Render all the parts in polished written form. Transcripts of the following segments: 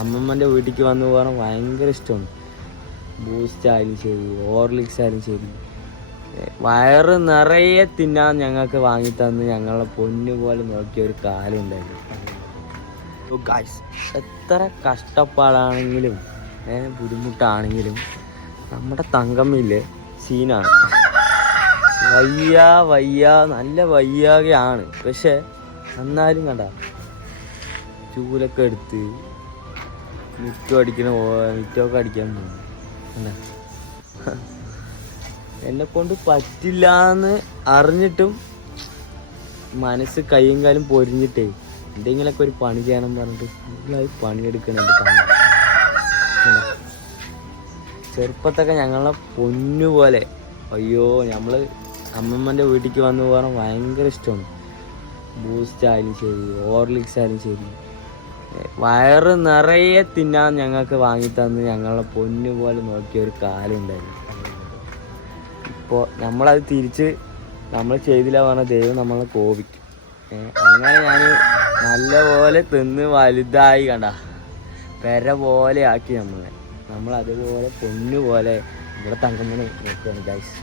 അമ്മമ്മൻ്റെ വീട്ടിലേക്ക് വന്നു പോകാൻ ഭയങ്കര ഇഷ്ടമാണ്. ബൂസ്റ്റ് ആയാലും ശരി, ഹോർലിക്സ് ആയാലും ശരി, വയറ് നിറയെ തിന്നാൻ ഞങ്ങൾക്ക് വാങ്ങിത്തന്ന് ഞങ്ങളെ പൊന്നു പോലെ നോക്കിയ ഒരു കാലം ഉണ്ടായിരുന്നു. ഗായ്സ്, എത്ര കഷ്ടപ്പാടാണെങ്കിലും ബുദ്ധിമുട്ടാണെങ്കിലും നമ്മുടെ തങ്കമ്മയിലെ സീനാണ്. വയ്യ നല്ല വയ്യാകെയാണ്. പക്ഷെ എന്നാലും കണ്ട ചൂലൊക്കെ എടുത്ത് മിറ്റമൊക്കെ അടിക്കാൻ പോകുന്നു. എന്നെ കൊണ്ട് പറ്റില്ല എന്ന് അറിഞ്ഞിട്ടും മനസ്സ് കയ്യും കാലും പൊരിഞ്ഞിട്ടേ എന്തെങ്കിലുമൊക്കെ ഒരു പണി ചെയ്യണം പറഞ്ഞിട്ട് അത് പണിയെടുക്കണം. ചെറുപ്പത്തൊക്കെ ഞങ്ങളെ പൊന്നുപോലെ അയ്യോ നമ്മള് അമ്മമ്മൻ്റെ വീട്ടിലേക്ക് വന്നു പോകാൻ ഭയങ്കര ഇഷ്ടമാണ്. ബൂസ്റ്റ് ആയാലും ശരി, ഹോർലിക്സ് ആയാലും ശരി, വയറ് നിറയെ തിന്നാൻ ഞങ്ങൾക്ക് വാങ്ങിത്തന്ന് ഞങ്ങളെ പൊന്നു പോലെ നോക്കിയ ഒരു കാലം ഉണ്ടായിരുന്നു. ഇപ്പോൾ നമ്മളത് തിരിച്ച് നമ്മൾ ചെയ്തില്ല പറഞ്ഞ ദൈവം നമ്മളെ കോപിക്കും. അങ്ങനെ ഞാൻ നല്ലപോലെ തിന്ന് വലുതായി കണ്ട പെര പോലെ ആക്കി നമ്മൾ അതുപോലെ പൊന്നു പോലെ ഇവിടെ തങ്കമ്മനെ നോക്കുകയാണ് ഗൈസ്.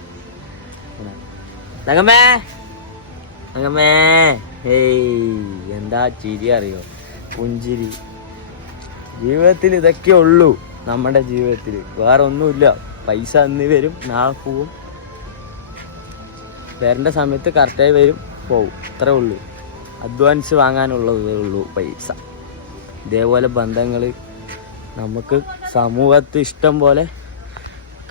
തങ്കമ്മേ ഹേയ്, എന്താ ചിരി അറിയോ? പുഞ്ചിരി. ജീവിതത്തിൽ ഇതൊക്കെ ഉള്ളൂ. നമ്മുടെ ജീവിതത്തിൽ വേറെ ഒന്നുമില്ല. പൈസ അന്ന് വരും, നാളെ പോവും. വരേണ്ട സമയത്ത് കറക്റ്റായി വരും, പോവും. അത്രേ ഉള്ളൂ. അഡ്വാൻസ് വാങ്ങാനുള്ളതേ ഉള്ളൂ പൈസ. ഇതേപോലെ ബന്ധങ്ങൾ നമുക്ക് സമൂഹത്തിൽ ഇഷ്ടം പോലെ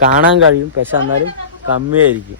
കാണാൻ കഴിയും. പക്ഷെ എന്നാലും കമ്മിയായിരിക്കും.